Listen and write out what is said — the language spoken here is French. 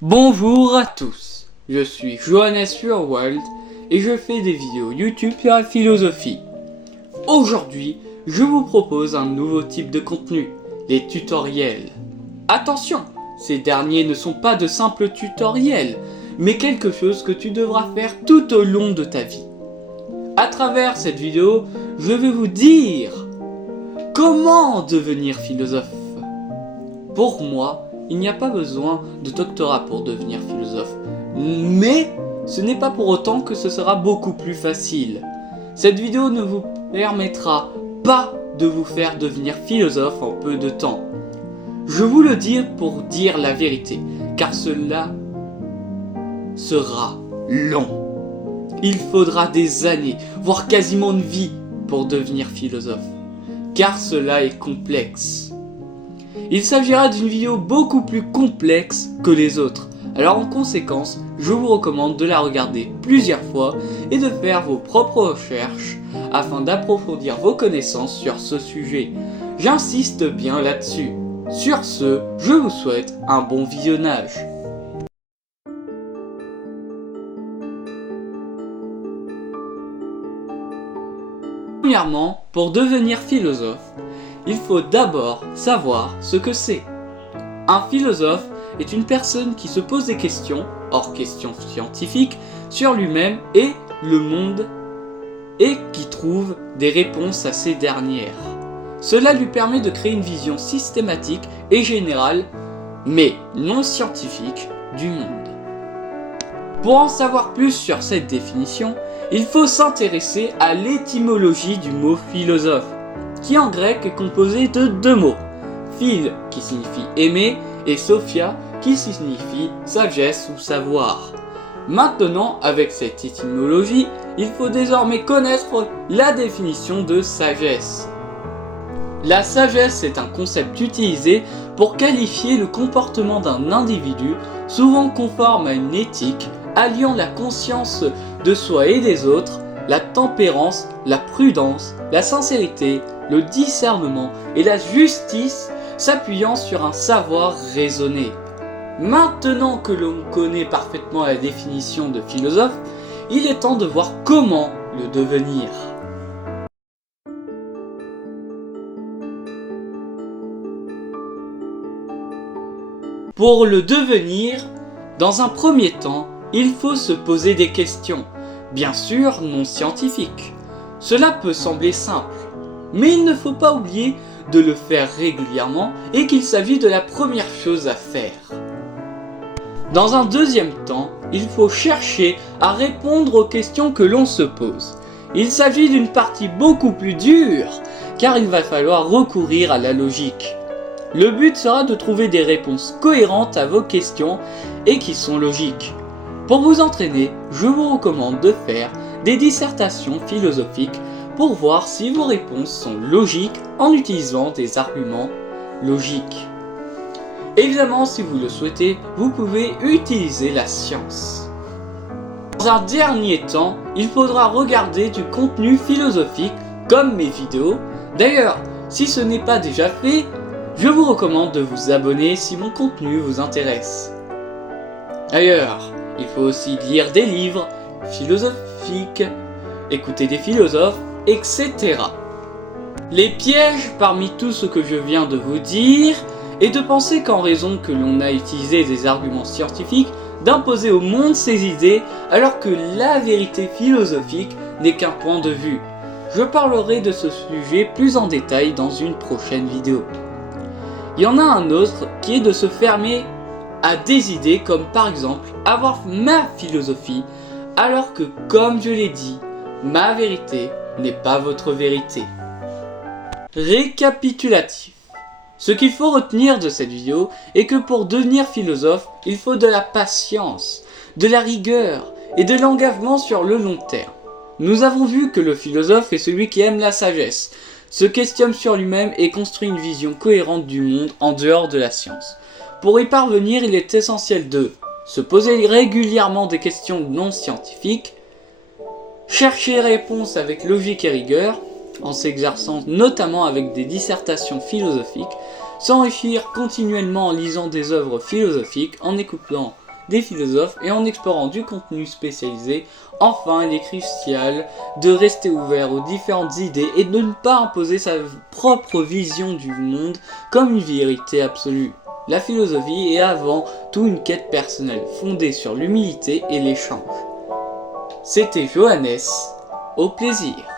Bonjour à tous, je suis Johannes Furwald et je fais des vidéos YouTube sur la philosophie. Aujourd'hui, je vous propose un nouveau type de contenu, les tutoriels. Attention, ces derniers ne sont pas de simples tutoriels, mais quelque chose que tu devras faire tout au long de ta vie. À travers cette vidéo, je vais vous dire comment devenir philosophe. Pour moi, il n'y a pas besoin de doctorat pour devenir philosophe, mais ce n'est pas pour autant que ce sera beaucoup plus facile. Cette vidéo ne vous permettra pas de vous faire devenir philosophe en peu de temps. Je vous le dis pour dire la vérité, car cela sera long. Il faudra des années, voire quasiment une vie, pour devenir philosophe, car cela est complexe. Il s'agira d'une vidéo beaucoup plus complexe que les autres, alors en conséquence, je vous recommande de la regarder plusieurs fois et de faire vos propres recherches afin d'approfondir vos connaissances sur ce sujet. J'insiste bien là-dessus. Sur ce, je vous souhaite un bon visionnage. Premièrement, pour devenir philosophe, il faut d'abord savoir ce que c'est. Un philosophe est une personne qui se pose des questions, hors questions scientifiques, sur lui-même et le monde et qui trouve des réponses à ces dernières. Cela lui permet de créer une vision systématique et générale, mais non scientifique, du monde. Pour en savoir plus sur cette définition, il faut s'intéresser à l'étymologie du mot philosophe, qui en grec est composé de deux mots, phil qui signifie aimer et sophia qui signifie sagesse ou savoir. Maintenant, avec cette étymologie, il faut désormais connaître la définition de sagesse. La sagesse est un concept utilisé pour qualifier le comportement d'un individu, souvent conforme à une éthique, alliant la conscience de soi et des autres, la tempérance, la prudence, la sincérité, le discernement et la justice, s'appuyant sur un savoir raisonné. Maintenant que l'on connaît parfaitement la définition de philosophe, il est temps de voir comment le devenir. Pour le devenir, dans un premier temps, il faut se poser des questions, bien sûr non scientifiques. Cela peut sembler simple, mais il ne faut pas oublier de le faire régulièrement et qu'il s'agit de la première chose à faire. Dans un deuxième temps, il faut chercher à répondre aux questions que l'on se pose. Il s'agit d'une partie beaucoup plus dure, car il va falloir recourir à la logique. Le but sera de trouver des réponses cohérentes à vos questions et qui sont logiques. Pour vous entraîner, je vous recommande de faire des dissertations philosophiques pour voir si vos réponses sont logiques en utilisant des arguments logiques. Évidemment, si vous le souhaitez, vous pouvez utiliser la science. Dans un dernier temps, il faudra regarder du contenu philosophique comme mes vidéos. D'ailleurs, si ce n'est pas déjà fait, je vous recommande de vous abonner si mon contenu vous intéresse. D'ailleurs, il faut aussi lire des livres philosophiques, écouter des philosophes, etc. Les pièges parmi tout ce que je viens de vous dire est de penser qu'en raison que l'on a utilisé des arguments scientifiques, d'imposer au monde ses idées alors que la vérité philosophique n'est qu'un point de vue. Je parlerai de ce sujet plus en détail dans une prochaine vidéo. Il y en a un autre qui est de se fermer à des idées comme par exemple avoir ma philosophie alors que, comme je l'ai dit, ma vérité n'est pas votre vérité. Récapitulatif. Ce qu'il faut retenir de cette vidéo est que pour devenir philosophe, il faut de la patience, de la rigueur et de l'engagement sur le long terme. Nous avons vu que le philosophe est celui qui aime la sagesse, se questionne sur lui-même et construit une vision cohérente du monde en dehors de la science. Pour y parvenir, il est essentiel de se poser régulièrement des questions non scientifiques, chercher réponse avec logique et rigueur, en s'exerçant notamment avec des dissertations philosophiques, s'enrichir continuellement en lisant des œuvres philosophiques, en écoutant des philosophes et en explorant du contenu spécialisé. Enfin, il est crucial de rester ouvert aux différentes idées et de ne pas imposer sa propre vision du monde comme une vérité absolue. La philosophie est avant tout une quête personnelle fondée sur l'humilité et l'échange. C'était Johannes, au plaisir.